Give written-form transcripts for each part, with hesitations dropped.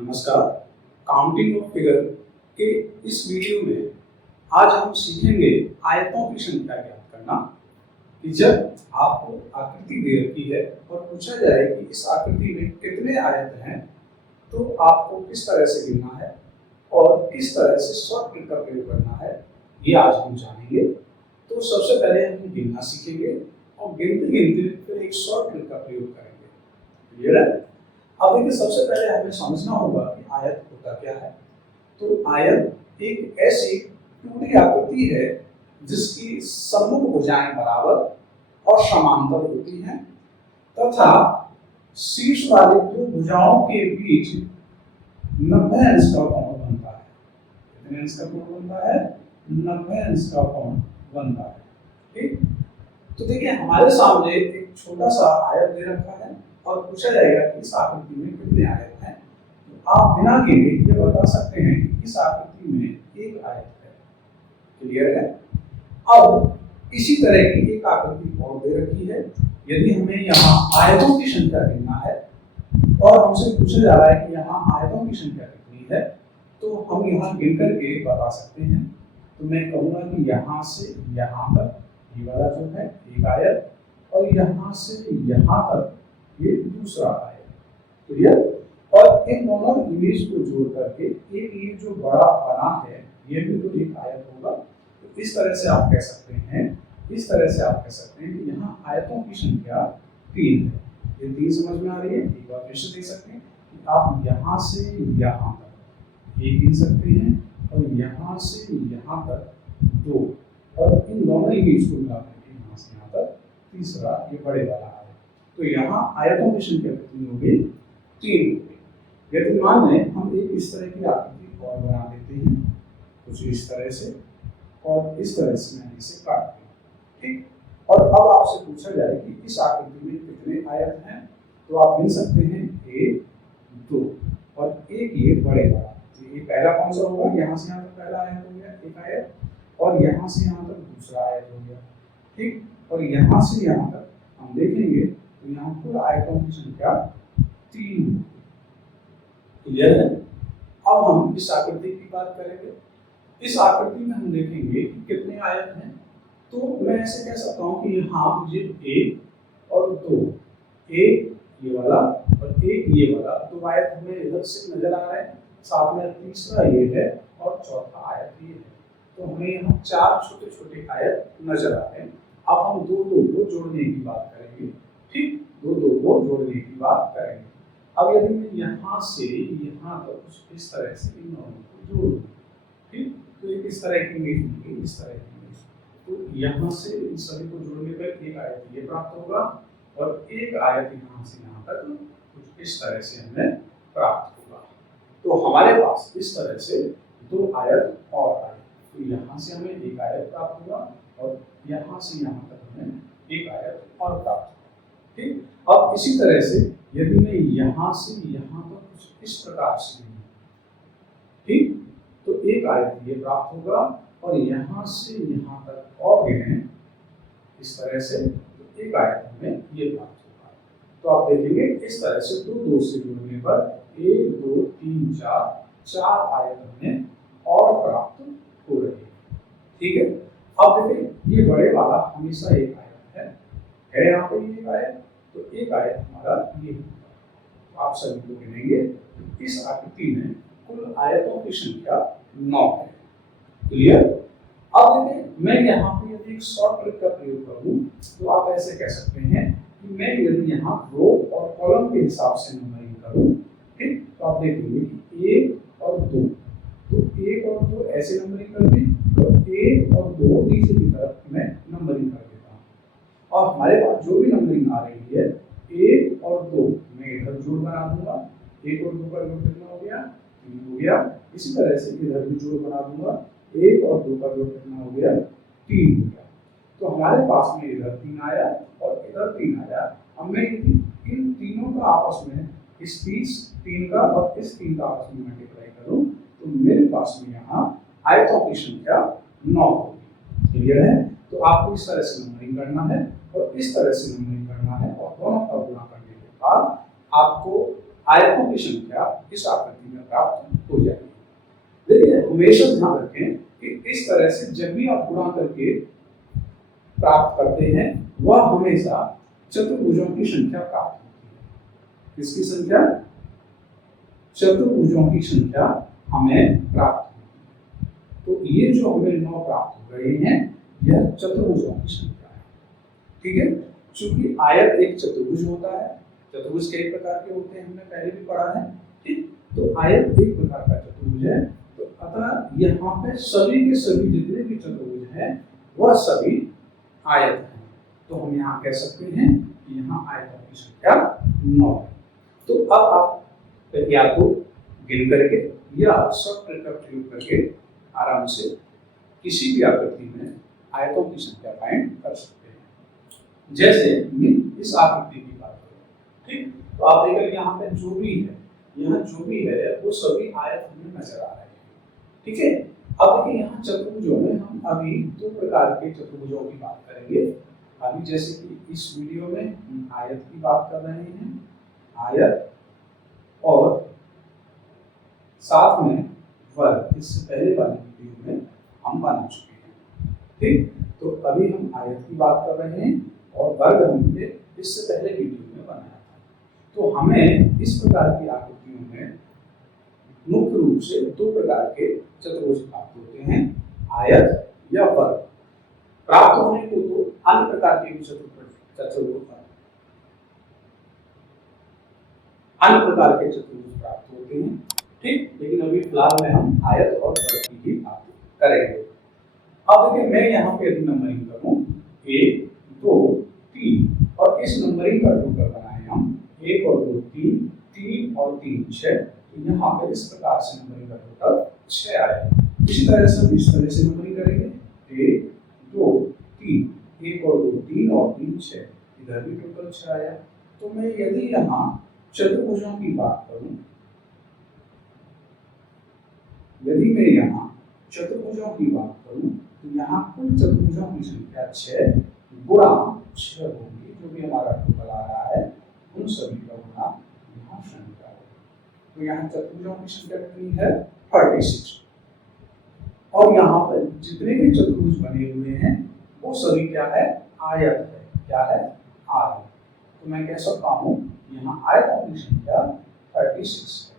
नमस्कार। Counting of figure के इस वीडियो में आज हम सीखेंगे आयतों की संख्या ज्ञात करना। कि जब आपको आकृति दे रखी है और पूछा जाए कि इस आकृति में कितने आयत हैं, तो आपको किस तरह से गिनना है और किस तरह से शॉर्ट ट्रिक का प्रयोग करना है, ये आज हम जानेंगे। तो सबसे पहले हम गिनना सीखेंगे और गिनते गिनते फिर एक शॉर्ट ट्रिक का प्रयोग करेंगे। क्लियर है? अब देखिए, सबसे पहले हमें समझना होगा कि आयत होता क्या है। तो आयत एक ऐसी 2D आकृति है जिसकी सम्मुख भुजाएं बराबर और समांतर होती हैं तथा शीर्ष वाले दो भुजाओं के बीच 90 अंश का कोण बनता है। कितने अंश का कोण बनता है? 90 अंश का कोण बनता है। ठीक, तो देखिए हमारे सामने एक छोटा सा आयत दे रखा है और पूछा जाएगा कि इस आकृति में कितने आयत हैं। तो आप बिना गिने ये बता सकते हैं कि इस आकृति में एक आयत है। क्लियर है? अब इसी तरह की एक आकृति और दे रखी है। यदि हमें यहाँ आयतों की संख्या गिनना है और हमसे पूछा जा रहा है कि यहाँ आयतों की संख्या कितनी है, तो हम यहाँ गिन करके बता सकते हैं। तो मैं कहूँगा कि यहाँ से यहाँ तक ये वाला जो है एक आयत और यहाँ से यहाँ तक ये दूसरा आयत। क्लियर? और इन दोनों इमेज को जोड़ करके एक ये जो बड़ा बना है ये भी तो एक आयत होगा। तो इस तरह से आप कह सकते हैं, इस तरह से आप कह सकते हैं कि यहाँ आयतों की संख्या 3 है। ये 3 समझ में आ रही है? एक बार फिर से देख सकते हैं कि आप यहाँ से यहाँ तक एक गिन सकते हैं और यहाँ से यहाँ तक 2, और इन दोनों इमेज को मिला करके यहाँ से यहाँ तक तीसरा ये बड़े वाला आयत। तो यहाँ आयतों की संख्या कितनी हो गई? 3 हो गई। यदि मान लें हम एक इस तरह की आकृति और बना देते हैं, कुछ इस तरह से और इस तरह से मैं इसे काट दूँ। ठीक, और अब आपसे पूछा जाए कि इस आकृति में कितने आयत हैं, तो आप गिन सकते हैं 1, 2 और एक ये बड़े वाला। तो ये पहला कौन सा होगा? यहाँ से यहाँ तक पहला आयत हो गया एक आयत, और यहाँ से यहाँ तक दूसरा आयत हो गया। ठीक, और यहाँ से यहाँ तक हम देखेंगे तो यहाँ कुल आयतों की संख्या 3 होगी। क्लियर है? अब हम इस आकृति की बात करेंगे। इस आकृति में हम देखेंगे कि कितने आयत हैं। तो मैं ऐसे कह सकता हूँ कि यहाँ मुझे 1 और 2, एक ये वाला और एक ये वाला, 2 आयत हमें इधर से नजर आ रहे हैं। साथ में तीसरा ये है और चौथा आयत ये है। तो हमें यहाँ 4 छोटे छोटे आयत नजर आ रहे हैं। अब हम 2 को जोड़ने की बात करेंगे। ठीक, 2 को जोड़ने की बात करेंगे। अब यदि मैं यहाँ से यहाँ तक कुछ इस तरह से इन दोनों को जोड़ दूँ, ठीक, तो एक इस तरह की इमेज मिलेगी, इस तरह की इमेज। तो यहाँ से इन सभी को जोड़ने पर एक आयत ये प्राप्त होगा और एक आयत यहाँ से यहाँ तक कुछ इस तरह से हमें प्राप्त होगा। तो हमारे पास इस तरह से 2 आयत और आए। तो यहाँ से हमें एक आयत प्राप्त होगा और यहाँ से यहाँ तक हमें एक आयत और प्राप्त होगा। ठीक, अब इसी तरह से यदि मैं यहाँ से यहाँ तक कुछ इस प्रकार से गिनूं, ठीक, तो एक आयत ये प्राप्त होगा और यहाँ से यहाँ तक और गिने इस तरह से, तो एक आयत हमें ये प्राप्त होगा। तो आप देखेंगे इस तरह से 2 से जोड़ने पर 1, 2, 3, 4 आयत हमें और प्राप्त हो रही है। ठीक है? अब देखिए ये बड़े वाला हमेशा एक आयत है यहाँ पे एक आयत, तो एक आयत हमारा ये होगा। तो आप सभी को गिनेंगे तो इस आकृति में कुल आयतों की संख्या 9 है। क्लियर? अब देखिए मैं यहाँ पे यदि एक शॉर्ट ट्रिक का प्रयोग करूँ तो आप ऐसे कह सकते हैं कि मैं यदि यहाँ रो और कॉलम के हिसाब से नंबरिंग करूँ, ठीक, तो आप देखेंगे कि 1 और 2, तो 1 और 2 ऐसे नंबरिंग कर दी और 1 और 2 नीचे की तरफ मैं नंबरिंग कर देता हूँ। और हमारे पास जो भी नंबरिंग आ रही है 1 और 2 मैं इधर जोड़ बना दूंगा। 1 और 2 का जोड़ कितना हो गया? 3 हो गया। इसी तरह से इधर भी जोड़ बना दूंगा। 1 और 2 का जोड़ कितना हो गया? 3 हो गया। तो हमारे पास में इधर 3 आया और इधर 3 आया। अब मैं इन तीनों का आपस में इस 3 का और इस 3 का आपस में मल्टीप्लाई करूं तो मेरे पास में यहाँ आयतों की संख्या 9 होगी। क्लियर है? तो आपको इस तरह से नंबरिंग करना है और इस तरह से नंबरिंग करना है और दोनों का गुणा करने के बाद आपको आयतों की संख्या इस आकृति में प्राप्त हो जाएगी। देखिए हमेशा ध्यान रखें कि इस तरह से जब भी आप गुणा करके प्राप्त करते हैं वह हमेशा चतुर्भुजों की संख्या प्राप्त होती है। किसकी संख्या? चतुर्भुजों की संख्या हमें प्राप्त होती है। तो ये जो हमें 9 प्राप्त हो रहे हैं यह चतुर्भुजों की संख्या है। ठीक है, चूंकि आयत एक चतुर्भुज होता है, चतुर्भुज कई प्रकार के होते हैं, हमने पहले भी पढ़ा है। ठीक, तो आयत एक प्रकार का चतुर्भुज है। तो अतः यहाँ पे सभी के सभी जितने भी चतुर्भुज हैं वह सभी आयत है। तो हम यहाँ कह सकते हैं कि यहाँ आयतों की संख्या 9 है। तो अब आप या तो गिन करके या सब प्रयोग करके आराम से किसी भी आकृति में आयतों की संख्या फाइंड कर सकते हैं। जैसे इस आकृति की बात करें, ठीक, तो आप देखिए यहाँ पे जो भी है, यहाँ जो भी है वो सभी आयत हमें नजर आ रहे हैं। ठीक है, अब देखिए यहाँ चतुर्भुजों में हम अभी 2 प्रकार के चतुर्भुजों की बात करेंगे। अभी जैसे कि इस वीडियो में हम आयत की बात कर रहे हैं, आयत, और साथ में वर्ग इससे पहले वाली वीडियो में हम बना चुके हैं। ठीक, तो अभी हम आयत की बात कर रहे हैं और वर्ग हमने इससे पहले वीडियो में बनाया था। तो हमें इस प्रकार की आकृतियों में मुख्य रूप से 2 प्रकार के चतुर्भुज प्राप्त होते हैं, आयत या वर्ग। प्राप्त होने को तो अन्य प्रकार के चतुर्भुज प्राप्त होते हैं। ठीक, लेकिन अभी फिलहाल में हम आयत और वर्ग की ही बात करेंगे। अब देखिए मैं यहाँ पे यदि नंबरिंग करूँ 1 2 3 और इस नंबरिंग का टोटल बनाए हम 1 और 2 3 3 और 3 6, तो यहाँ पे इस प्रकार से नंबरिंग का टोटल 6 आएगा। इसी तरह से हम इस तरह से नंबरिंग करेंगे 1 2 3 1 और 2 3 और 3 6, इधर भी टोटल 6 आया। तो मैं यदि यहाँ चतुर्भुजों की बात करूं, यदि मैं यहाँ चतुर्भुजों की बात करूं तो यहाँ कुल चतुर्भुजों की संख्या 6 गुणा 6 होगी, जो भी हमारा टोटल आ रहा है उन सभी का गुणा यहाँ संख्या होगी। तो यहाँ चतुर्भुजों की संख्या कितनी है? 36। और यहाँ पर जितने भी चतुर्भुज बने हुए हैं वो सभी क्या है? आयत है। क्या है? आयत। तो मैं कह सकता हूँ यहाँ आयतों की संख्या 36 है।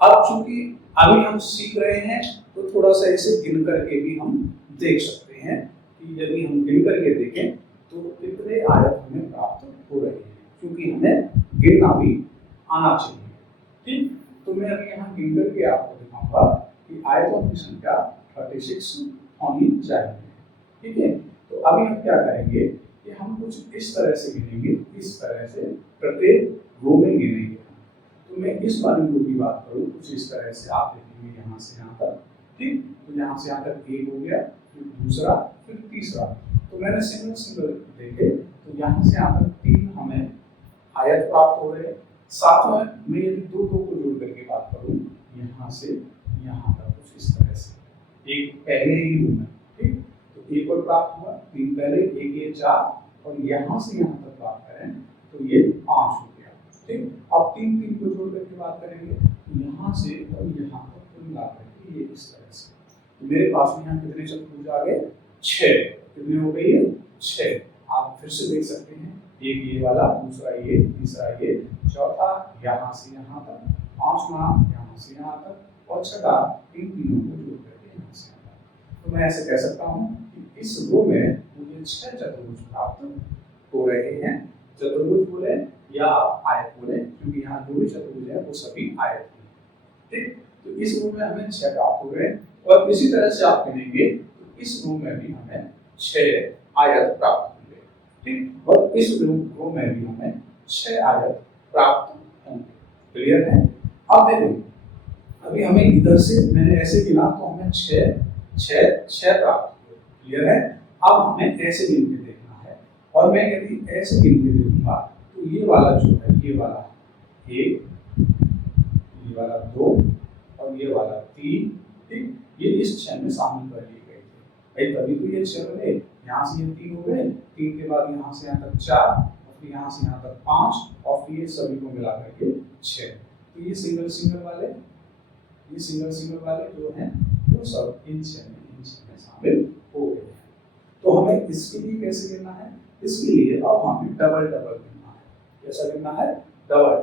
अब चूंकि अभी हम सीख रहे हैं तो थोड़ा सा इसे गिन करके भी हम देख सकते हैं कि यदि हम गिन करके देखें तो कितने आयत हमें प्राप्त हो रहे हैं, क्योंकि हमें गिनना भी आना चाहिए। ठीक, तो मैं अभी यहाँ गिन करके आपको दिखाऊंगा कि आयतों की संख्या 36 होनी चाहिए। ठीक है, तो अभी हम क्या करेंगे कि हम कुछ इस तरह से गिनेंगे, इस तरह से प्रत्येक रो में गिनेंगे। तो मैं इस वाली रो की बात करूँ कुछ इस तरह से आप देखेंगे यहाँ से यहाँ तक। ठीक, तो यहाँ से यहाँ तक 1 हो गया, फिर दूसरा, फिर तीसरा। तो मैंने सिंगल देखे तो यहाँ से यहाँ तक 3 हमें आयत प्राप्त हो रहे हैं। साथ में मैं यदि 2 को जोड़ करके बात करूँ यहाँ से यहाँ तक कुछ इस तरह से, एक पहले ही रो में। ठीक, तो 1 और प्राप्त हुआ, 3 पहले, 1 ये 4, और यहाँ से यहाँ तक बात करें तो ये 5 हो गया। ठीक, अब 3 को जोड़ करके बात करेंगे यहाँ से और यहाँ तक मिला करके ये इस तरह से। तो मेरे पास में यहाँ कितने चतुर्भुज आ गए? 6। कितने हो गए? 6। आप फिर से देख सकते हैं, एक ये वाला, दूसरा ये, तीसरा ये, चौथा यहाँ से यहाँ तक, 5वां यहाँ से यहाँ तक, और छठा इन तीनों को जोड़ करके यहाँ से यहाँ तक। तो मैं ऐसे कह सकता हूँ कि इस रो में मुझे 6 चतुर्भुज प्राप्त हो रहे हैं। चतुर्भुज बोले या आयत बोले, क्योंकि यहाँ जो भी चतुर्भुज है वो सभी आयत हैं। ठीक, तो इस रो में हमें 6 प्राप्त हो गए, और इसी तरह से आप गिनेंगे तो इस रो में भी हमें 6 आयत प्राप्त होंगे। ठीक, और इस रो में भी हमें 6 आयत प्राप्त होंगे। क्लियर है? अब देखो, अभी हमें इधर से मैंने ऐसे गिना तो हमें 6 प्राप्त हुए। क्लियर है? अब हमें ऐसे गिन के देखना है, और मैं यदि ऐसे गिन के देखूंगा तो ये वाला जो है, ये वाला 1, ये वाला 2 और ये वाला 3, ठीक, ये इस 6 में शामिल कर लिए गए थे। भाई तभी तो ये 6 बने। यहाँ से ये 3 हो गए, 3 के बाद यहाँ से यहाँ तक 4, और फिर यहाँ से यहाँ तक 5 और फिर ये सभी को मिला करके 6। तो ये सिंगल सिंगल वाले जो हैं वो सब इन 6 में शामिल हो गए हैं। तो हमें इसके लिए कैसे गिनना है? इसके लिए अब हमें डबल डबल गिनना है। कैसा गिनना है? डबल।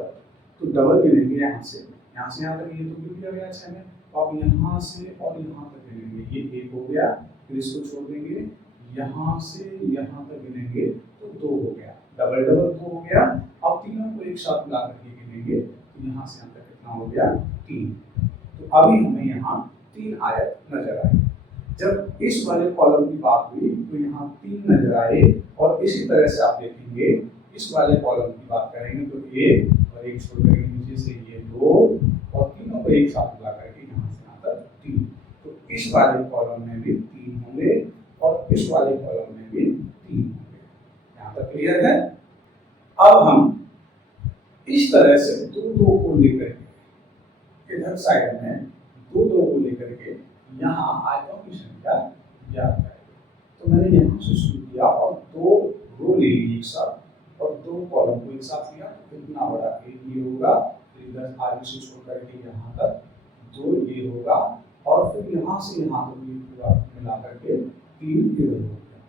तो डबल गिनेंगे यहाँ से यहाँ तक, ये तो गिन दिया गया 6 में। अब यहाँ से और यहाँ तक गिनेंगे, ये 1 हो गया, फिर इसको छोड़ देंगे, यहाँ से यहाँ तक गिनेंगे तो 2 हो गया, डबल डबल 2 हो गया। अब तीनों को एक साथ मिला करके गिनेंगे तो यहाँ से यहाँ तक कितना हो गया? 3। तो अभी हमें यहाँ 3 आयत नजर आए। जब इस वाले कॉलम की बात हुई तो यहाँ 3 नजर आए, और इसी तरह से आप देखेंगे इस वाले कॉलम की बात करेंगे तो 1 और 1 छोड़ करके नीचे से ये 2, और तीनों को एक साथ मिला करके यहाँ से यहाँ तक 3। तो इस वाले कॉलम में भी 3 होंगे और इस वाले कॉलम में भी 3 होंगे। यहाँ तक क्लियर है? अब हम इस तरह से 2 को लेकर के इधर साइड में 2 को लेकर के यहाँ आयतों की संख्या ज्ञात करेंगे। तो मैंने यहाँ से शुरू किया और 2 रो ले ली एक साथ और 2 कॉलम को एक साथ लिया, तो इतना बड़ा एक ये होगा, फिर इधर आगे से छोड़ करके यहाँ तक 2 ये होगा, और फिर यहाँ से यहाँ तक ये पूरा मिला करके 3 इधर हो गया।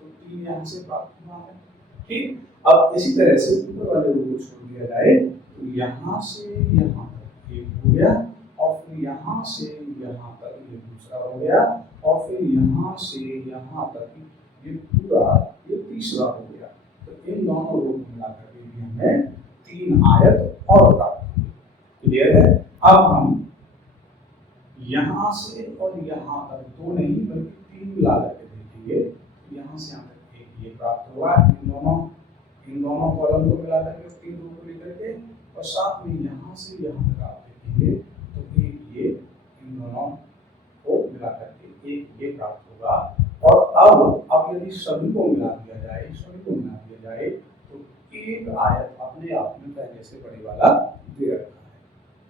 तो 3 यहाँ से प्राप्त हुआ है। ठीक, अब इसी तरह से ऊपर वाले रो को छोड़ दिया जाए तो यहाँ से यहाँ तक 1 हो गया, और फिर यहाँ से यहाँ तक ये दूसरा हो गया, और फिर यहाँ से यहाँ तक ये पूरा ये तीसरा हो गया। तो इन दोनों रो को मिला करके भी हमें 3 आयत और प्राप्त हुए। क्लियर है? अब हम यहाँ से और यहाँ तक 2 नहीं बल्कि 3 मिला करके देखेंगे। यहाँ से यहाँ तक 1 ये प्राप्त हुआ, इन दोनों कॉलम को मिला करके 3 रो को लेकर के, और साथ में यहाँ से यहाँ तक आप देखेंगे तो एक ये इन दोनों को मिला करके 1 ये प्राप्त होगा। और अब यदि सभी को मिला दिया जाए तो एक आयत अपने आप में पहले से बड़े वाला दे रखा है।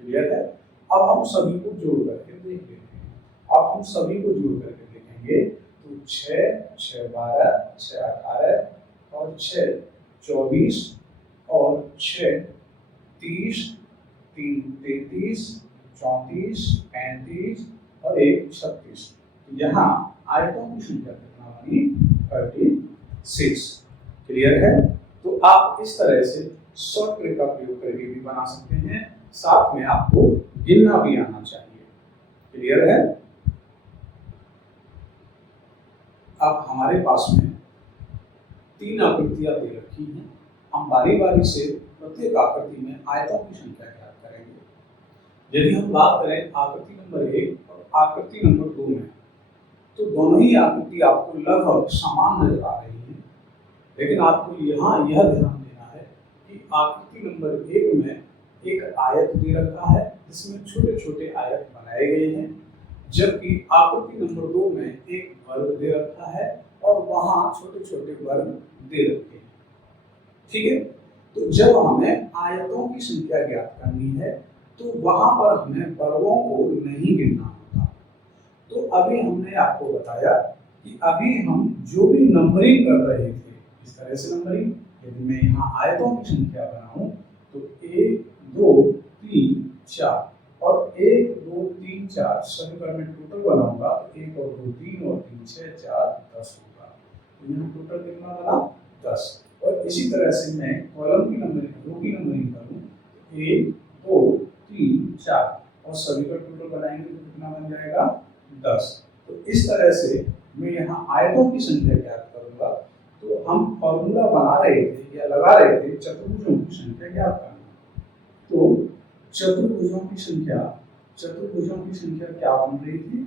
क्लियर है? अब हम सभी को जोड़ करके देख लेते हैं। अब हम सभी को जोड़ करके देखेंगे तो 6, 6 12, 6 18 और 6 24 और 6 30, 3 33, 34, 35 और 1 36। यहाँ आयतों की संख्या कितना बनी? 36। क्लियर है? तो आप इस तरह से शॉर्ट ट्रिक का प्रयोग करके भी बना सकते हैं, साथ में आपको गिनना भी आना चाहिए। क्लियर है? अब हमारे पास में 3 आकृतियां दे रखी हैं। हम बारी बारी से प्रत्येक आकृति में आयतों की संख्या ज्ञात करेंगे। यदि हम बात करें आकृति नंबर 1 और आकृति नंबर 2 में, तो दोनों ही आकृति आपको लगभग समान नजर आ रही है, लेकिन आपको यहाँ यह ध्यान देना है कि आकृति नंबर 1 में एक आयत दे रखा है जिसमें छोटे छोटे आयत बनाए गए हैं, जबकि आकृति नंबर 2 में एक वर्ग दे रखा है और वहाँ छोटे छोटे वर्ग दे रखे हैं। ठीक है? तो जब हमें आयतों की संख्या ज्ञात करनी है तो वहां पर हमें वर्गों को नहीं गिनना होता। तो अभी हमने आपको बताया कि अभी हम जो भी नंबरिंग कर रहे थे, इस तरह से नंबरिंग, यदि मैं यहाँ आयतों की संख्या बनाऊं तो 1 2 3 4 और 1 2 3 4 सभी का मैं टोटल बनाऊंगा तो 1 और 2 3 और 3 6 4 10 होगा। तो यहाँ टोटल कितना बना? 10। और इसी तरह से मैं कॉलम की नंबरिंग, रो की नंबरिंग करूँ तो 1 2 3 4 और सभी का टोटल बनाएंगे तो कितना बन जाएगा? 10। तो इस तरह से मैं यहाँ आयतों की संख्या ज्ञात करूंगा। तो हम फॉर्मूला बना रहे थे या लगा रहे थे चतुर्भुजों की संख्या ज्ञात करना। तो चतुर्भुजों की संख्या क्या बन रही थी?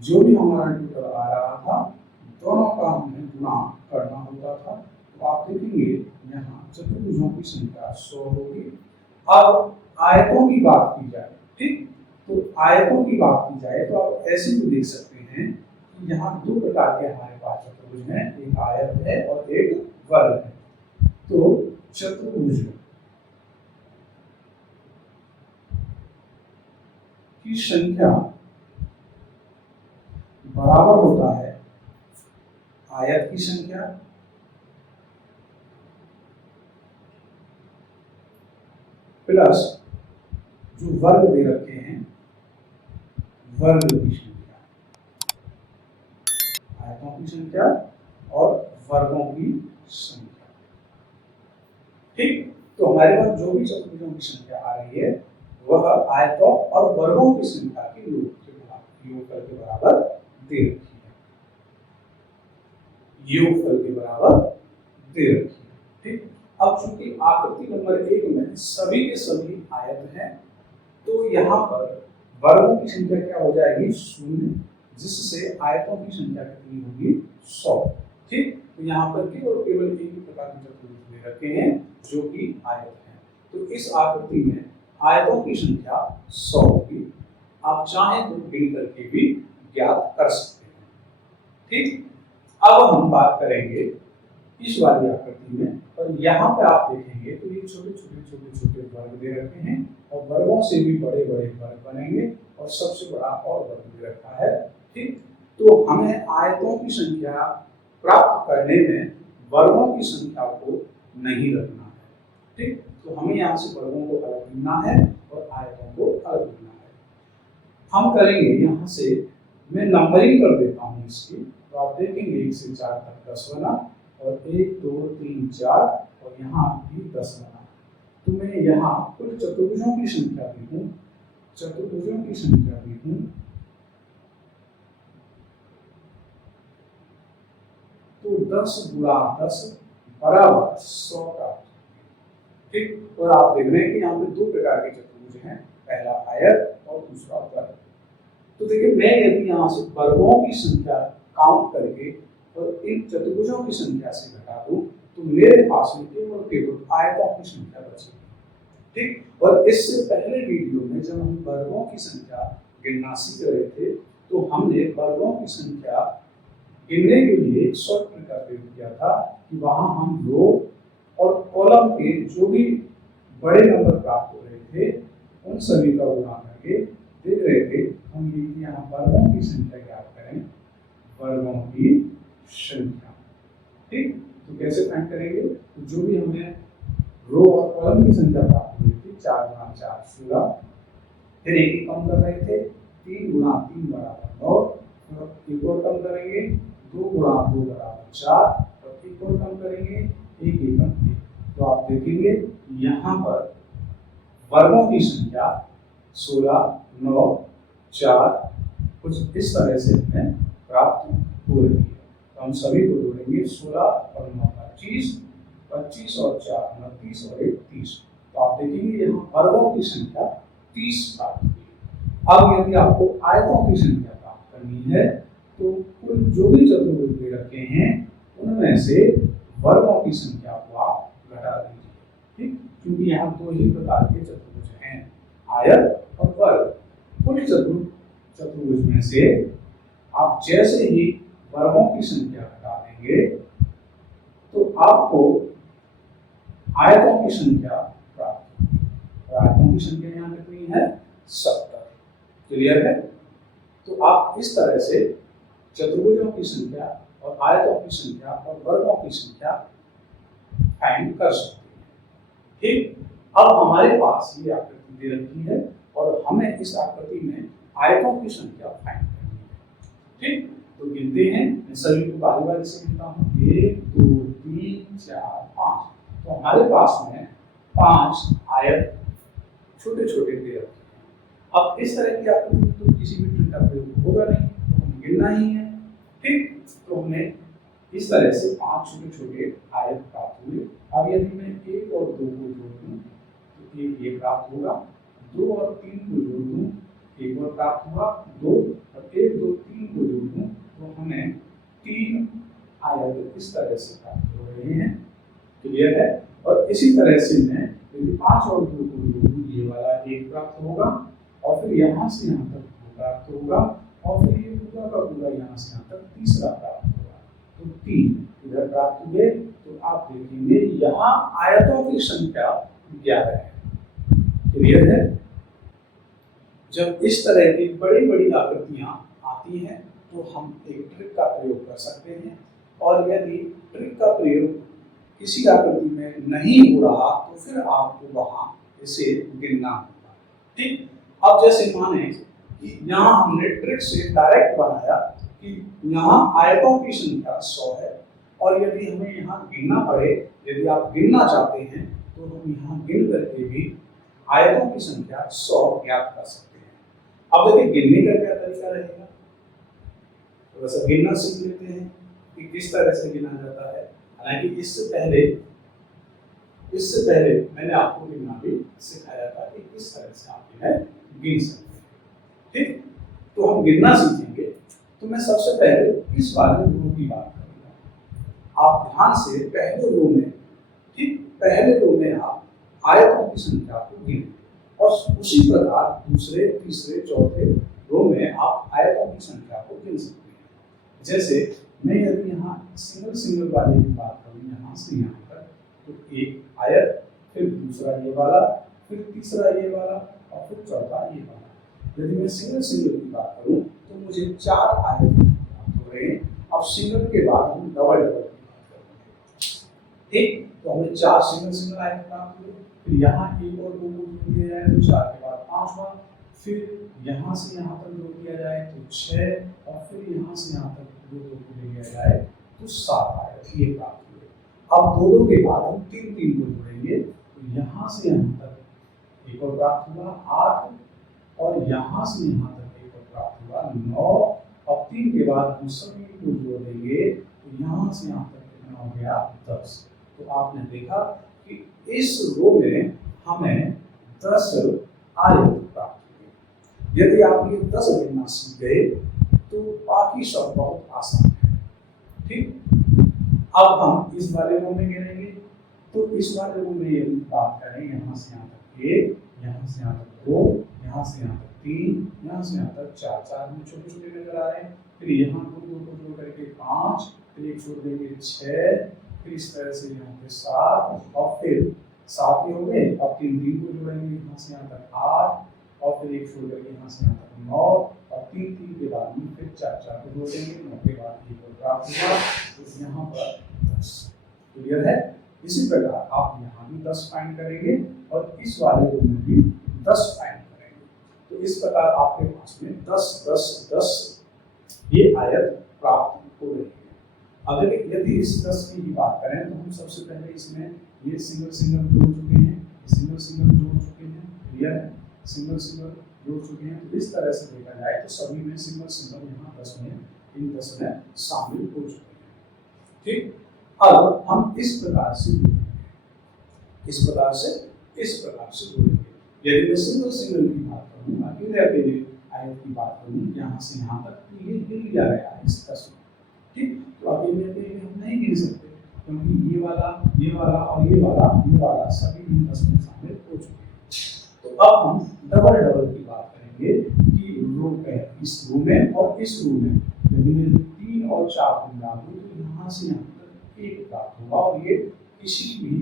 जो भी हमारा टोटल आ रहा था दोनों का हमें गुणा करना होता था। तो आप देखेंगे यहाँ चतुर्भुजों की संख्या 100 होगी। अब आयतों की बात की जाए, ठीक, तो आयतों की बात की जाए तो आप ऐसे भी देख सकते हैं कि यहाँ 2 प्रकार के हमारे पास चतुर्भुज हैं, एक आयत है और एक वर्ग है। तो चतुर्भुज की संख्या बराबर होता है आयत की संख्या प्लस जो वर्ग दे रखे हैं वर्ग की संख्या, आयतों की संख्या और वर्गों की संख्या। ठीक, तो हमारे पास जो भी चतुर्भुजों की संख्या आ रही है वह आयतों और वर्गों की संख्या के योगफल के बराबर दे रखी है, योगफल के बराबर दे रखी है। ठीक, अब चूंकि आकृति नंबर 1 में सभी के सभी आयत हैं, तो यहाँ पर वर्गों की संख्या क्या हो जाएगी 0, जिससे आयतों की संख्या कितनी होगी 100। ठीक, तो यहाँ पर केवल एक ही प्रकार के चतुर्भुज दे रखे हैं जो कि आयत है। तो इस आकृति में आयतों की संख्या 100 होगी। आप चाहें तो गिन करके भी ज्ञात कर सकते हैं। ठीक, अब हम बात करेंगे इस वाली आकृति में, और यहाँ पे आप देखेंगे तो ये छोटे छोटे वर्ग दे रखे हैं और वर्गों से भी बड़े वर्ग बनेंगे और सबसे बड़ा और वर्ग दे रखा है। ठीक, तो हमें आयतों की संख्या प्राप्त करने में वर्गों की संख्या को नहीं रखना है। ठीक, तो हमें यहाँ से वर्गों को अलग गिनना है और आयतों को अलग गिनना है। हम करेंगे, यहाँ से मैं नंबरिंग कर देता हूँ इसकी, तो आप देखेंगे 1 से 4 तक 10 बना और 1 2 3 4 और यहाँ भी 10 बना। तो मैं यहाँ कुल चतुर्भुजों की संख्या भी हूँ, चतुर्भुजों की संख्या भी हूँ, तो 10 गुणा 10 बराबर 100 प्राप्त। ठीक, और आप देख रहे हैं कि यहाँ पे 2 प्रकार के चतुर्भुज हैं, पहला आयत और दूसरा वर्ग। तो देखिए, मैं यदि यहाँ से वर्गों की संख्या काउंट करके और इन चतुर्भुजों की संख्या से घटा दूं तो मेरे पास में केवल आयतों की संख्या बचेगी। ठीक, और इससे पहले वीडियो में जब हम वर्गों की संख्या गिनना सीख रहे थे तो हमने वर्गों की संख्या गिनने के लिए एक शॉर्ट ट्रिक का प्रयोग किया था कि वहां हम रो और कॉलम के जो भी बड़े नंबर प्राप्त हो रहे थे उन सभी का गुणा करके देख रहे थे हम ये यहाँ वर्गों की संख्या ज्ञात करें, वर्गों की संख्या। ठीक, तो कैसे फाइंड करेंगे, तो जो भी हमें रो और कॉलम की संख्या प्राप्त हुई थी 4 गुणा 4 16, फिर एक कम कर रहे थे 3 गुणा 3 बराबर 9, और एक और कम करेंगे 2 गुणा 2 बराबर 4 और एक और कम करेंगे 1 एकम 1। तो आप देखेंगे यहाँ पर वर्गों की संख्या 16 9 4 कुछ इस तरह से हमें प्राप्त हो रही है। तो हम सभी को जोड़ेंगे 16 और 9 25, 25 और 4 29 और 1 30। तो आप देखेंगे यहाँ वर्गों की संख्या 30 प्राप्त हुई। अब यदि आपको आयतों की संख्या प्राप्त करनी है तो कुल जो भी चतुर्भुज दे रखे हैं उनमें से वर्गों की संख्या को आप घटा दीजिए। ठीक, क्योंकि यहाँ 2 ही प्रकार के चतुर्भुज हैं, आयत और वर्ग। कुल चतुर्भुज में से आप जैसे ही वर्गों की संख्या घटा देंगे तो आपको आयतों की संख्या प्राप्त होगी, और आयतों की संख्या यहाँ कितनी है 70। क्लियर है? तो आप इस तरह से चतुर्भुजों की संख्या और आयतों की संख्या और वर्गों की संख्या फाइंड कर सकते हैं। ठीक, अब हमारे पास ये आकृति दे रखी है और हमें इस आकृति में आयतों की संख्या फाइंड करनी है। ठीक, तो गिनते हैं, मैं सभी को बारी बारी से गिनता हूँ 1 2 3 4 5। तो हमारे पास में 5 आयत छोटे छोटे दे रखे हैं। अब इस तरह की आकृति तो किसी भी ट्रिक का प्रयोग होगा नहीं, तो हमें गिनना ही है। ठीक, तो हमें इस तरह से 5 छोटे छोटे आयत प्राप्त हुए। अब यदि मैं 1 और 2 को जोड़ दूं तो 1 ये प्राप्त होगा, 2 और 3 को जोड़ दूं 1 और प्राप्त हुआ 2, और 1 2 3 को जोड़ दूं तो हमें 3 आयत इस तरह से प्राप्त हो रहे हैं। क्लियर है? और इसी तरह से मैं यदि 5 और 2 को जोड़ दूं ये वाला 1 प्राप्त होगा, और फिर यहाँ से यहाँ तक 2 प्राप्त होगा, और फिर ये पूरा का पूरा यहाँ से यहाँ तक तीसरा प्राप्त होगा। तो 3 इधर प्राप्त हुए। तो आप देखेंगे यहाँ आयतों की संख्या 11 है। क्लियर है? जब इस तरह की बड़ी बड़ी आकृतियां आती हैं तो हम एक ट्रिक का प्रयोग कर सकते हैं, और यदि ट्रिक का प्रयोग किसी आकृति में नहीं हो रहा तो फिर आपको वहां इसे गिनना होगा। ठीक, अब जैसे माने कि यहाँ हमने ट्रिक से डायरेक्ट बनाया कि यहाँ आयतों की संख्या 100 है, और यदि हमें यहाँ गिनना पड़े, यदि आप गिनना चाहते हैं तो हम यहाँ गिन करके भी आयतों की संख्या 100 ज्ञात कर सकते हैं। अब देखिए गिनने का क्या तरीका रहेगा, थोड़ा सा गिनना सीख लेते हैं कि किस तरह से गिना जाता है। हालांकि इससे पहले मैंने आपको गिनना भी सिखाया था कि किस तरह से आप गिन सकते हैं। ठीक, तो हम गिनना सीखेंगे। तो मैं सबसे पहले इस वाले रो की बात करूंगा। आप ध्यान से पहले रो में, ठीक, पहले रो में आप आयतों की संख्या को गिनें, और उसी प्रकार दूसरे, तीसरे, चौथे रो में आप आयतों की संख्या को गिन सकते हैं। जैसे मैं यदि यहाँ सिंगल वाले की बात करूँ, यहाँ से यहाँ तक, तो एक आयत, फिर दूसरा ये वाला, फिर तीसरा ये वाला, और फिर चौथा ये वाला। यदि मैं सिंगल की बात करूं तो मुझे 4 आयत प्राप्त हो रहे हैं। अब सिंगल के बाद हम डबल की बात करेंगे। ठीक, तो हमें 4 सिंगल आयत प्राप्त हुए, फिर यहाँ एक और 2 जोड़ दिया जाए तो 4 के बाद 5 बार, फिर यहाँ से यहाँ तक जोड़ दिया जाए तो 6, और फिर यहाँ से यहाँ तक 2 को ले लिया जाए तो 7 आयत ये प्राप्त हुए। अब 2 के बाद हम 3 को जोड़ेंगे, तो यहाँ से यहाँ तक एक और प्राप्त हुआ 8, और यहाँ से यहाँ तक एक और प्राप्त हुआ 9, और 3 के बाद हम सभी को जोड़ देंगे तो यहाँ से यहाँ तक कितना हो गया 10। तो आपने देखा कि इस रो में हमें 10 आयत प्राप्त हुए। यदि आप ये 10 गिनना सीख गए तो बाकी सब बहुत आसान है। ठीक, अब हम इस वाले रो में गिनेंगे। तो इस वाले रो में यदि बात करें, यहाँ से यहाँ तक 1, यहाँ से यहाँ तक 2, यहाँ से यहाँ तक 3, यहाँ से यहाँ तक 4 में छोटे छोटे नजर आ रहे हैं, फिर यहाँ 2 को जोड़ करके 5, फिर एक छोड़ देंगे 6, फिर इस तरह से यहाँ पे 7, और फिर 7 ही हो गए। अब 3 को जोड़ेंगे, यहाँ से यहाँ तक 8, और फिर एक छोड़ करके यहाँ से यहाँ तक 9, और 3 के बाद में फिर 4 को जोड़ देंगे, 9 के बाद एक और प्राप्त हुआ, तो यहाँ पर 10। क्लियर है? इसी प्रकार आप यहाँ भी 10 फाइंड करेंगे, और इस वाले रो में भी 10 फाइंड करेंगे। तो इस प्रकार आपके पास में 10 10 10 ये आयत प्राप्त हो रही है। अगर यदि इस 10 की ही बात करें तो हम सबसे पहले इसमें ये सिंगल जोड़ चुके हैं, सिंगल जोड़ चुके हैं, क्लियर है? सिंगल जोड़ चुके हैं। तो इस तरह से देखा जाए तो सभी में सिंगल यहाँ 10 में, इन 10 में शामिल हो चुके हैं। ठीक, अब हम इस प्रकार से जोड़ेंगे। यदि मैं सिंगल की बात करूँ, अकेले आयत की बात करूँ, यहाँ से यहाँ तक, तो ये गिन लिया गया है इस 10 में। ठीक, तो अकेले हम नहीं गिन सकते, क्योंकि ये वाला और ये वाला सभी इन 10 में शामिल हो चुके हैं। तो अब हम डबल की बात करेंगे कि रो पे, इस रो में और इस रो में यदि मैं 3 और 4 को मिला दूं तो यहाँ से यहाँ तक 1 प्राप्त होगा, और ये किसी भी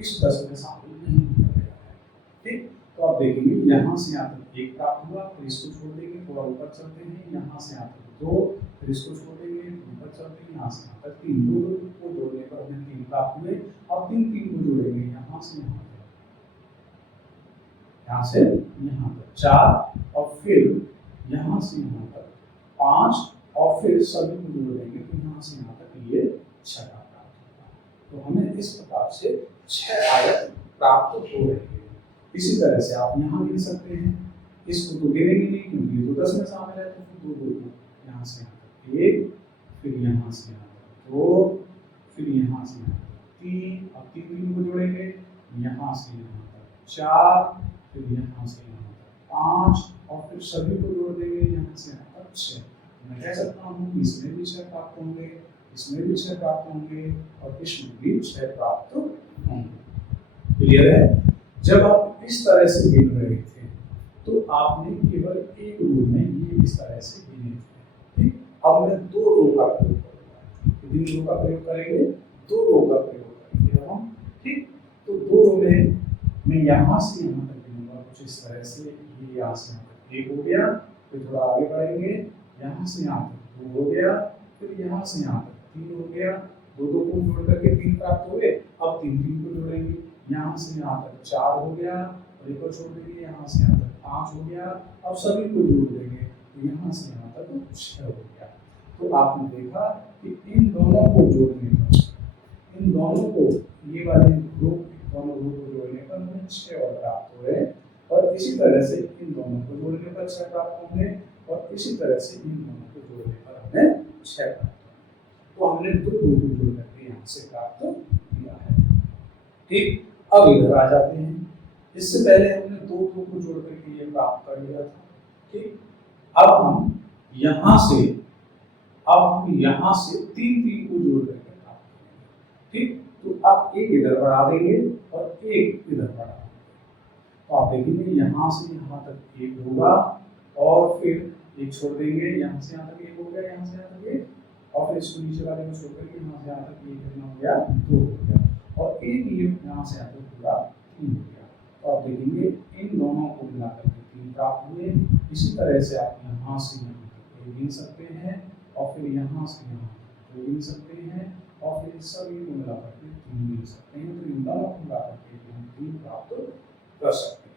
इस 10 में शामिल नहीं किया गया है। ठीक, तो आप देखेंगे यहाँ से यहाँ तक 1 प्राप्त हुआ, फिर इसको छोड़ देंगे, थोड़ा ऊपर चलते हैं, यहाँ से यहाँ तक 2, फिर इसको छोड़ देंगे, ऊपर चलते हैं, यहाँ से यहाँ तक 3, 2 को जोड़ने पर हमें 3 प्राप्त हुए। अब 3 को जोड़ेंगे, यहाँ से यहाँ तक 4, और फिर यहाँ से यहाँ तक 5, और फिर सभी को जोड़ देंगे तो यहाँ से यहाँ तक ये 6 प्राप्त होगा। तो हमें इस प्रकार से 6 आयत प्राप्त हो रही है। इसी तरह से आप यहाँ गिन सकते हैं। इसको तो गिनेंगे नहीं क्योंकि ये तो 10 में शामिल है, तो फिर 2 यहाँ से यहाँ तक 1, फिर यहाँ से यहाँ तक 2, फिर यहाँ से यहाँ तक 3, अब 3 को जोड़ेंगे, यहाँ से यहाँ तक 4, फिर यहाँ से यहाँ तक 5, और फिर सभी को जोड़ देंगे, यहाँ से यहाँ तक 6। मैं कह सकता हूँ इसमें भी 6 प्राप्त होंगे, इसमें भी 6 प्राप्त होंगे, और इसमें भी 6 प्राप्त होंगे। क्लियर है? जब आप इस तरह से गिन रहे थे तो आपने केवल एक रो में ये इस तरह से गिने थे। ठीक, अब मैं 2 रो का प्रयोग करूँगा। कितनी रो का प्रयोग करेंगे? 2 रो का प्रयोग करेंगे हम। ठीक, तो 2 रो में मैं यहाँ से यहाँ तक गिनूंगा कुछ इस तरह से। ये यहाँ से यहाँ तक 1 हो गया, फिर थोड़ा आगे बढ़ेंगे, यहाँ से यहाँ तक 2 हो गया, फिर यहाँ से यहाँ तक 3 हो गया, 2 को जोड़ करके 3 प्राप्त हो गए। अब 3 को जोड़ेंगे, यहाँ से यहाँ तक 4 हो गया, और एक और छोड़ देंगे, यहाँ से यहाँ तक 5 हो गया। अब सभी को जोड़ देंगे तो यहाँ से यहाँ तक 6 हो गया। तो आपने देखा कि इन दोनों को जोड़ने पर, इन दोनों को, ये वाले ग्रुप, दोनों ग्रुप को जोड़ने पर हमें 6 और प्राप्त हो गए। और इसी तरह से इन दोनों को जोड़ने पर 6 प्राप्त होंगे, और इसी तरह से इन दोनों को जोड़ने पर हमें 6 प्राप्त होंगे। तो हमने दो को जोड़ करके यहाँ से प्राप्त किया है। ठीक, अब इधर आ जाते हैं। इससे पहले हमने दो को जोड़ करके ये प्राप्त कर लिया था। ठीक, अब हम यहाँ से तीन को जोड़ करके प्राप्त करेंगे। ठीक, तो अब एक इधर बढ़ा देंगे और एक इधर बढ़ा देंगे। तो आप देखेंगे यहाँ से यहाँ तक एक होगा, और फिर एक छोड़ देंगे, यहाँ से यहाँ तक एक हो गया, यहाँ से यहाँ तक एक, और फिर इसको नीचे वाले को छोड़ करके यहाँ से यहाँ तक एक कितना हो गया, 2 हो गया, और एक ये यहाँ से यहाँ तक पूरा 3 हो गया। तो आप देखेंगे इन दोनों को मिलाकर के 3 प्राप्त हुए। इसी तरह से आप यहाँ से यहाँ तक 1 गिन सकते हैं, और फिर यहाँ से यहाँ तक 2 गिन सकते हैं, और फिर सभी को मिलाकर के 3 गिन सकते हैं। तो इन दोनों को मिलाकर के हम 3 प्राप्त कर सकते हैं।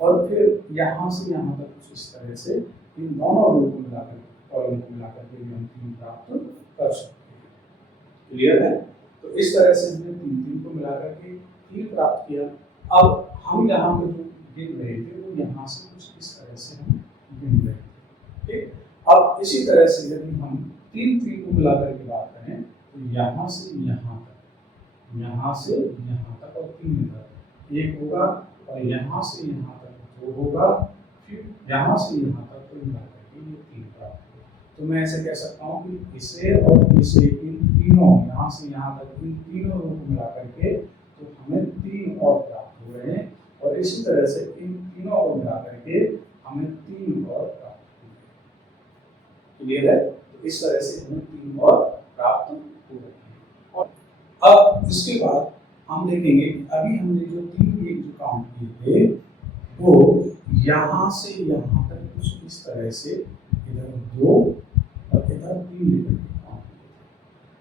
और फिर यहाँ से यहाँ तक कुछ इस तरह से इन दोनों रो को मिलाकर, कॉलम को मिलाकर के भी हम 3 प्राप्त कर सकते हैं। क्लियर है? तो इस तरह से हमने 3 को मिलाकर के 3 प्राप्त किया। अब हम यहाँ पे जो गिन रहे थे वो यहाँ से कुछ इस तरह से हम गिन रहे थे। ठीक, अब इसी तरह से यदि हम 3 को मिलाकर के बात करें तो यहाँ से यहाँ तक, यहाँ से यहाँ तक और 3 इधर 1 होगा, और यहाँ से यहाँ तक 2 होगा, फिर यहाँ से यहाँ तक तो मिलाकर के ये 3 प्राप्त होगा। तो मैं ऐसे कह सकता हूँ कि इसे और इसे, इन तीनों, यहाँ से यहाँ तक इन तीनों रो को मिलाकर के तो हमें 3 और प्राप्त हो रहे हैं, और इसी तरह से इन तीनों को मिलाकर के हमें 3 और प्राप्त हो रहे हैं। क्लियर है? तो इस तरह से हमें 3 और प्राप्त हो रहे हैं। और अब इसके बाद हम देखेंगे कि अभी हमने जो 3 एक जो काउंट किए थे वो यहाँ से यहाँ तक कुछ इस तरह से इधर 2 और इधर 3 लेकर के काउंट किए थे।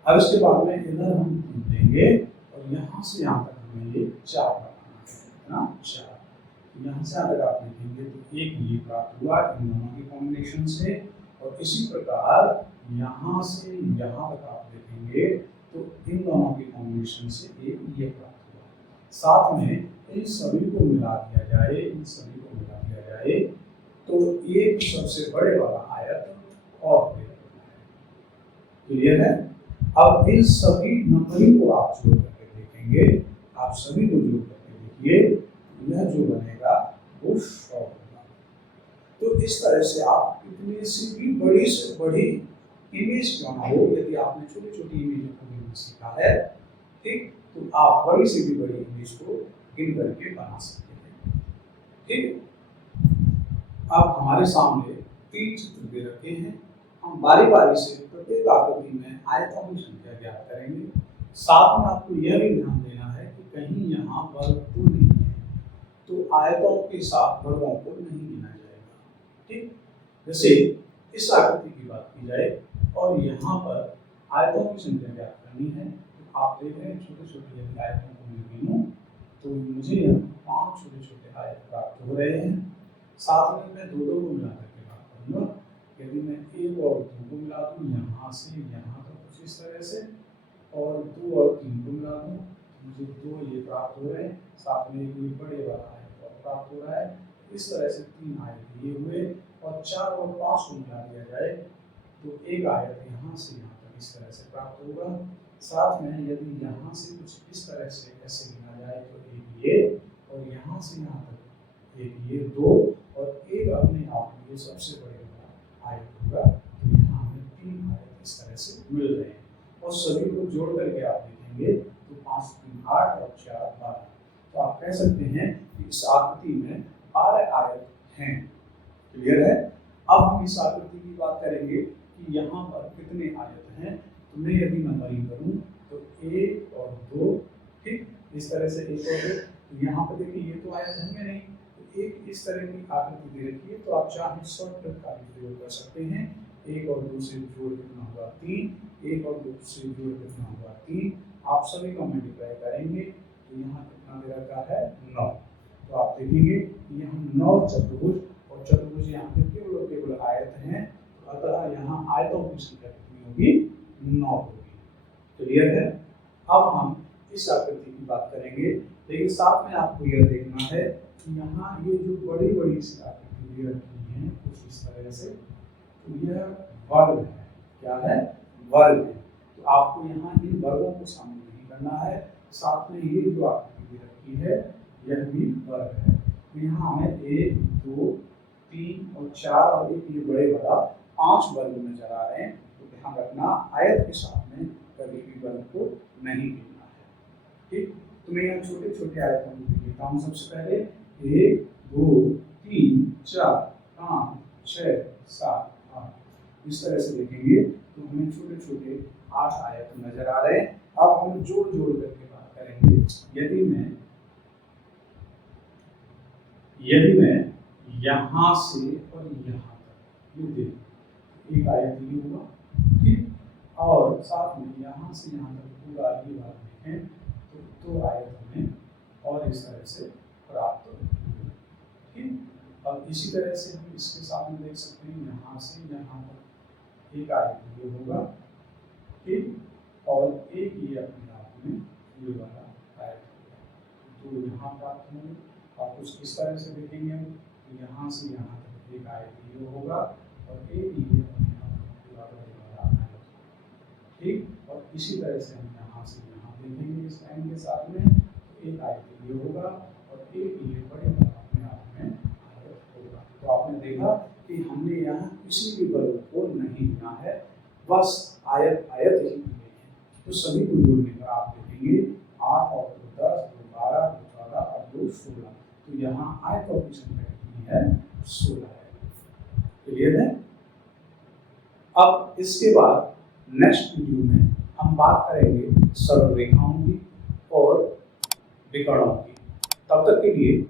अब इसके बाद में इधर हम 3 देंगे, और यहाँ से यहाँ तक हमें ये 4 बनाना है ना, 4। यहाँ से यहाँ तक आप देखेंगे तो एक ये प्राप्त हुआ इन दोनों के कॉम्बिनेशन से, और इसी प्रकार यहाँ से यहाँ तक आप देखेंगे तो इन दोनों के कॉम्बिनेशन से एक ये प्राप्त हुआ। साथ में इन सभी को मिला दिया जाए, इन सभी को मिला दिया जाए तो एक सबसे बड़े वाला आयत और क्लियर है? अब इन सभी नंबरिंग को आप जोड़ करके देखेंगे, आप सभी को जोड़ करके देखिए, यह जो बनेगा वो 100 होगा। तो इस तरह से आप इतने से भी बड़ी से बड़ी इमेज क्यों ना हो, यदि आपने छोटी छोटी इमेज को गिनना सीखा है, ठीक, तो आप बड़ी से भी बड़ी इमेज को गिन करके बना सकते हैं। ठीक, अब हमारे सामने 3 चित्र दे रखे हैं, हम बारी बारी से प्रत्येक आकृति में आयतों की संख्या ज्ञात करेंगे। साथ में आपको यह भी ध्यान देना है कि कहीं यहाँ वर्ग तो नहीं है, तो आयतों के साथ वर्गों को नहीं गिना जाएगा। ठीक, जैसे इस आकृति की बात की जाए और यहाँ पर आयतों की संख्या ज्ञात करनी है, तो आप देख रहे हैं छोटे छोटे यदि आयतों को मैं गिनूं तो मुझे यहाँ 5 छोटे छोटे आयत प्राप्त हो रहे हैं। साथ में मैं 2 को मिला करके बात करूँगा। यदि मैं 1 और 2 को मिला दूँ यहाँ से यहाँ तक कुछ इस तरह से, और 2 और 3 को मिला दूँ, मुझे 2 ये प्राप्त हो रहे हैं, साथ में एक बड़े वाला आयत और प्राप्त हो रहा है। इस तरह से 3 आयत ये हुए, और 4 और 5 को मिला दिया जाए तो एक आयत यहाँ से यहाँ तक इस तरह से प्राप्त होगा। साथ में यदि यहाँ से कुछ इस तरह से ऐसे गिना जाए तो एक ये, और यहाँ से यहाँ तक एक ये 2, और एक अपने आप में ये सबसे बड़े वाला आयत होगा। तो यहाँ हमें 3 आयत इस तरह से मिल रहे हैं, और सभी को जोड़ करके आप देखेंगे तो 5 3 8 और 4 12। तो आप कह सकते हैं कि इस आकृति में 12 आयत हैं। क्लियर है? अब हम इस आकृति की बात करेंगे कि यहाँ पर कितने आयत हैं। तो मैं यदि नंबरिंग करूँ तो 1 और 2, ठीक, इस तरह से 1 और 2। तो यहाँ पर देखिए ये तो आयत होंगे नहीं, तो एक इस तरह की आकृति दे रखी है, तो आप चाहे शॉर्टकट का भी प्रयोग कर सकते हैं। 1 और 2 से जोड़ कितना हुआ 3, 1 और 2 से जोड़ कितना हुआ 3। आप सभी को मल्टीप्लाई करेंगे तो यहाँ कितना दे रखा है 9। तो आप देखेंगे कि हम 9 चतुर्भुज और चतुर्भुज यहाँ पे केवल और केवल आयत हैं, तो अतः यहाँ आयतों की संख्या कितनी होगी? 9 होगी। क्लियर है? अब हम इस आकृति की बात करेंगे, लेकिन साथ में आपको यह देखना है कि यहाँ ये जो बड़ी बड़ी सी आकृति दे रखी है कुछ इस तरह से, तो यह वर्ग है। क्या है? वर्ग है। तो आपको यहाँ इन वर्गों को शामिल नहीं करना है। साथ में ये जो आकृति दे रखी है यह भी वर्ग है। तो यहाँ हमें 1, 2, 3 और 4 और एक ये बड़े वाला 5 वर्ग नजर आ रहे हैं। तो ध्यान रखना, आयत के साथ में कभी भी वर्ग को नहीं गिनना है। ठीक, तो मैं यहाँ छोटे छोटे आयतों को लिखता हूँ। सबसे पहले 1, 2, 3, 4, 5, 6, 7, 8 इस तरह से देखेंगे तो हमें छोटे छोटे 8 आयत नजर आ रहे हैं। अब हम जोड़ जोड़ करके बात करेंगे। यदि मैं यहाँ से और यहाँ तक ये देखो, एक आयत ये हुआ, ठीक, और साथ में यहाँ से यहाँ तक पूरा ये बात देखें तो 2 आयत हमें और इस तरह से प्राप्त होगी। ठीक, अब इसी तरह से हम इसके साथ में देख सकते हैं, यहाँ से यहाँ तक एक आयत ये होगा, ठीक, और एक ये अपने आप में ये वाला आयत होगा, तो यहाँ प्राप्त होंगे। आप कुछ इस तरह से देखेंगे हम, यहाँ से यहाँ तक एक आयत ये होगा और एक ये अपने आप में पूरा वाला आयत होगा। ठीक, और इसी तरह से हम यहाँ से यहाँ देखेंगे इस लाइन के साथ में, तो एक आयत ये होगा और एक ये बड़े अपने आप में आयत होगा। तो आपने देखा कि हमने यहाँ किसी भी वर्ग को नहीं गिना है, बस आयत आयत ही गिने हैं। तो सभी को जोड़ने पर आप देखेंगे 8 और 2 10, 2 12, 2 14 और 2 16। तो यहाँ आयतों की संख्या कितनी है? 16 है। क्लियर है? अब इसके बाद नेक्स्ट वीडियो में हम बात करेंगे सरल रेखाओं की और विकर्णों की। तब तक के लिए